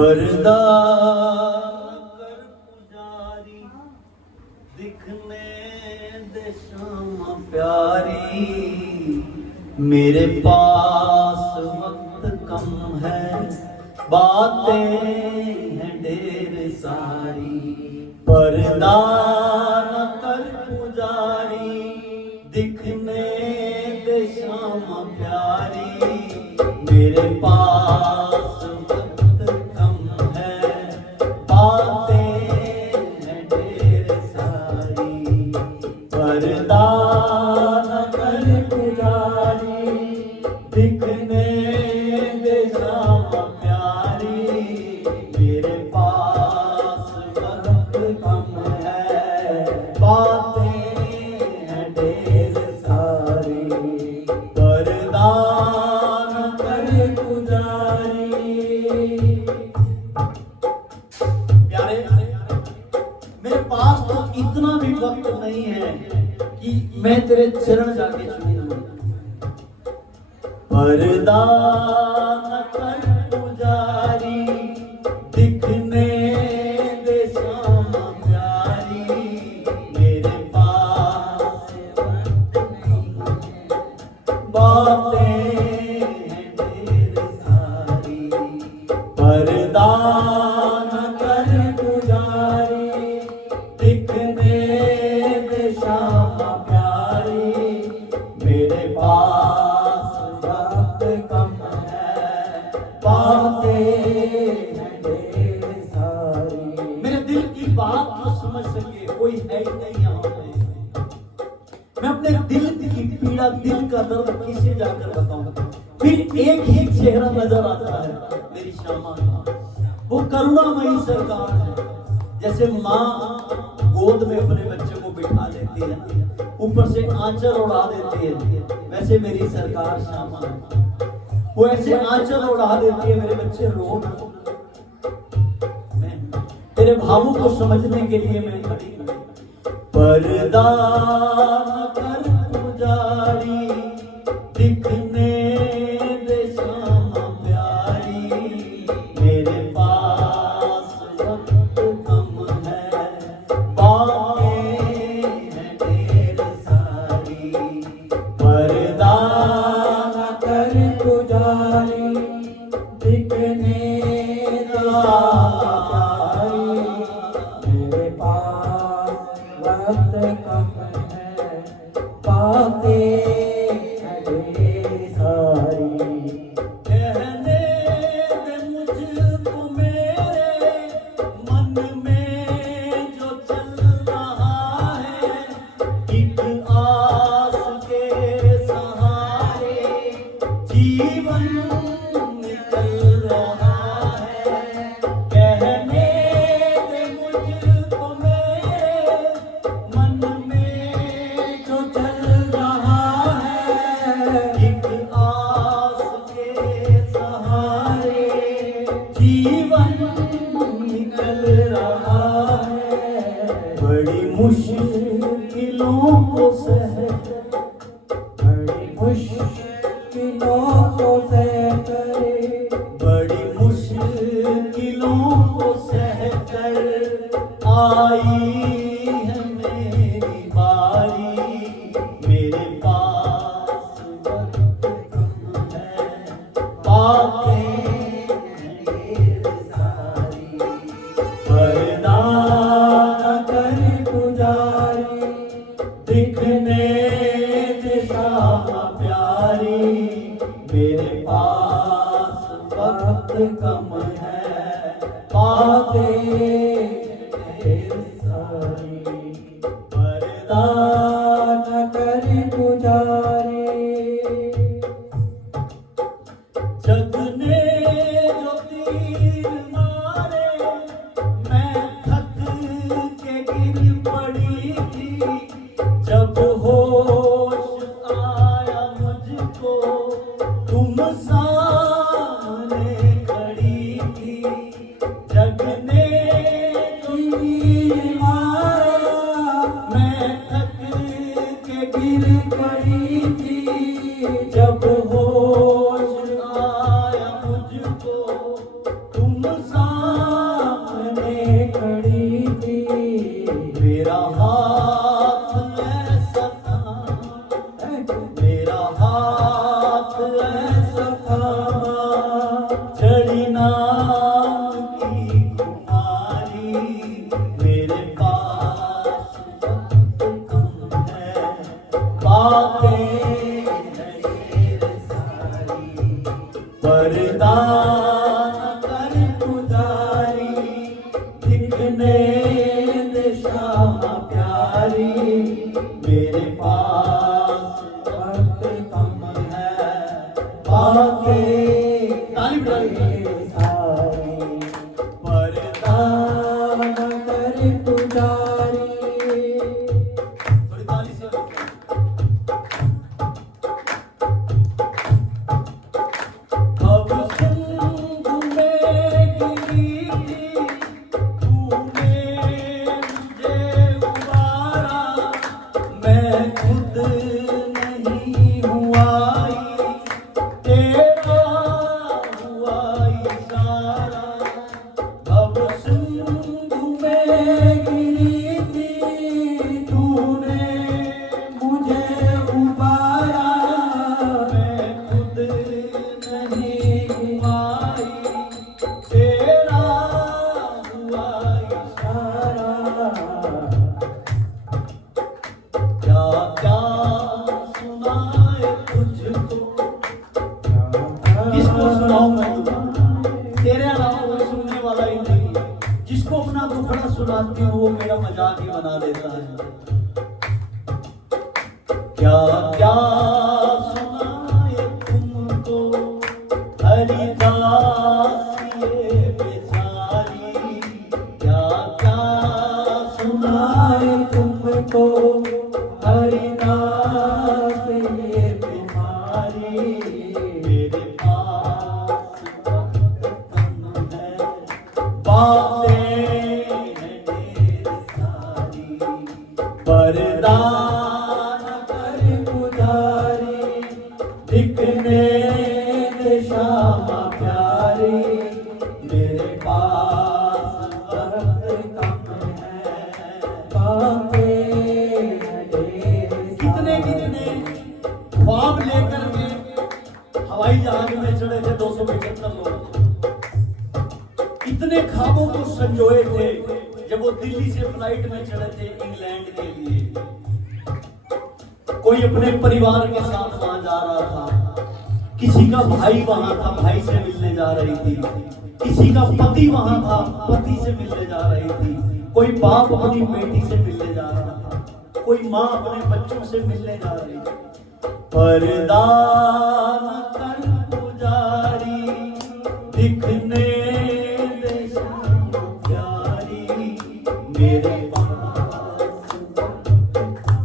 पर्दा कर पुजारी दिखने दे शामा प्यारी, मेरे पास वक्त कम है बातें हैं ढेर सारी। पर्दा न कर पुजारी दिखने दे शामा प्यारी, मेरे पास पर्दा न कर पुजारी दिखने दे शामा प्यारी, मेरे पास वक्त कम है बातें हैं ढेर सारी। पर्दा न कर पुजारी। प्यारे, मेरे पास तो इतना भी वक्त नहीं है कि मैं तेरे चरण जाके छू लूं। पर्दा न कर पुजारी दिखने दे शामा प्यारी, मेरे पास बातें हैं ढेर सारी। पर्दा न कर पुजारी दिखने दे शामा प्यारी, मेरे पास वक्त कम है बातें हैं ढेर सारी। मेरे दिल की बात तो समझ सके कोई है ही नहीं यहाँ पे। मैं अपने दिल की पीड़ा, दिल का दर्द किसे जाकर बताऊं। फिर एक ही चेहरा नजर आता है मेरी श्यामा का, वो करुणामयी सरकार है। जैसे माँ गोद में अपने बच्चे को बिठा लेती है, ऊपर से आंचल उड़ा देती है, वैसे मेरी सरकार श्यामा है। वो ऐसे आंचल उड़ा देती है, मेरे बच्चे रो मैं तेरे भावों को समझने के लिए मैं खड़ी हूं। पर्दा न कर पुजारी दिखने दे शामा प्यारी, मेरे पास वक्त कम है बातें हैं ढेर सारी। पर्दा न कर पुजारी दिखने दे शामा प्यारी, मेरे पास वक्त कम है बातें हैं ढेर सारी। कहने दे मुझको मेरे मन में जो चल रहा है, एक आस के सहारे जीवन निकल रहा है। कहने दे मुझको मेरे मन में जो चल रहा है, एक आस के सहारे जीवन निकल रहा है। बड़ी मुश्किलों को सह, बड़ी मुश्किलों को सह कर, बड़ी मुश्किलों को सह कर आई है मेरी बारी, मेरे पास वक्त कम है बातें हैं ढेर सारी। पर्दा न कर पुजारी दिखने दे शामा प्यारी, मेरे पास वक्त कम है बातें ढेर सारी। पर्दा न कर पुजारी। जग ने जो तीर मारे मैं थक के गिर पड़ी थी, जब होश आया मुझको तुम सामने खड़ी थी। जग ने जो तीर मारा मैं थक के गिर पड़ी थी, जब होश आया मुझको तुम सा पर्दा कर पुजारी, दिखने दे श्यामा प्यारी, मेरे पास वक्त कम है, बातें ताली बजाइए सारी, पर्दा कर पुजारी। थोड़ी ताली से अब सिंध में गिरी थी, तूने मुझे उबारा, मैं खुद नहीं हुआ, तेरा हुआ इशारा। अब सिंध में गिरी थी, तूने मुझे उबारा, मैं खुद नहीं हुआ, तेरा हुआ इशारा। क्या क्या सुनाए तुझको, किसको सुनाऊं मैं दुख, तेरे अलावा कोई सुनने वाला ही नहीं है। जिसको अपना दुखड़ा सुनाती हूँ वो मेरा मजाक ही बना देता है। क्या क्या सुनाए तुमको हरिदास ये बेचारी, क्या क्या सुनाए तुमको हरिदास ये बीमारी, मेरे पास वक्त कम है, बातें हैं ढेर सारी, पर्दा न कर पुजारी, दिखने दे श्यामा प्यारी, मेरे पास वक्त कम है, बातें हैं ढेर सारी। कितने कितने ख्वाब लेकर के हवाई जहाज में चढ़े थे 275 लोग, इतने ख्वाबों को संजोए थे जब वो दिल्ली से फ्लाइट में चढ़े थे इंग्लैंड के लिए। कोई अपने परिवार के साथ वहां जा रहा था, किसी का भाई वहां था, भाई से मिलने जा रही थी, किसी का पति वहां था, पति से मिलने जा रही थी, कोई बाप अपनी बेटी से मिलने जा रहा था, कोई माँ अपने बच्चों से मिलने जा रही थी। पर्दा न कर पुजारी, दिखने दे श्यामा प्यारी, मेरे पास।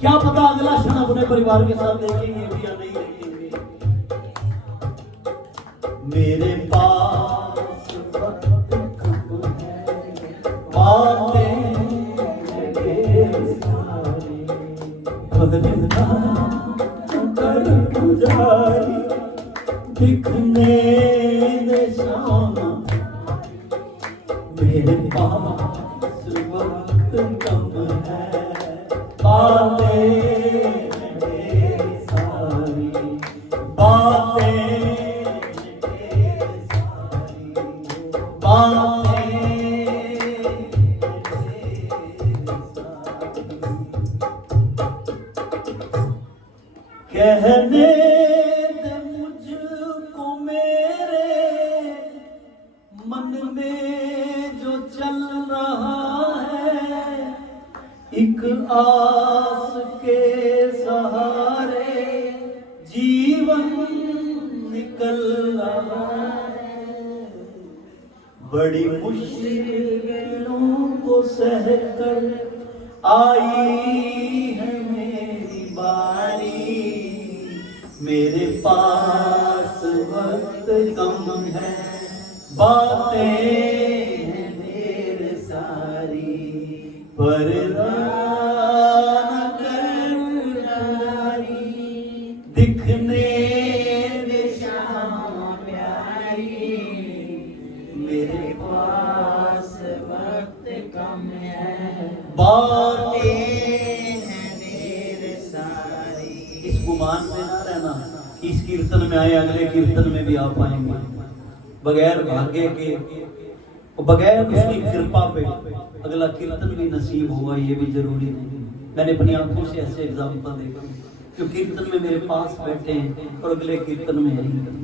क्या पता अगला क्षण अपने परिवार के साथ देखेंगे भी या नहीं देखेंगे। मेरे पास वक्त कम है, बातें ढेर सारी, पर्दा कर पुजारी, दिखने दे श्यामा, मेरे पास वक्त कम है, बातें ढेर सारी, बातें ढेर सारी, बातें ढेर सारी। कहने दे मुझको मेरे मन में जो चल रहा है, एक आस के सहारे जीवन निकल रहा है, बड़ी मुश्किलों को सहकर आई है मेरी बारी, मेरे पास वक्त कम है, बातें हैं ढेर सारी, पर्दा न कर पुजारी, दिखने दे श्यामा प्यारी, मेरे पास वक्त कम है, बातें हैं ढेर सारी। इस गुमान में ना रहना, इस कीर्तन में आए अगले कीर्तन में भी आ पाएंगे, बगैर भाग्य के, बगैर उसकी कृपा पे अगला कीर्तन भी नसीब होगा ये भी जरूरी नहीं। मैंने अपनी आंखों से ऐसे एग्जाम्पल देखे जो कीर्तन में मेरे पास बैठे हैं और अगले कीर्तन में नहीं।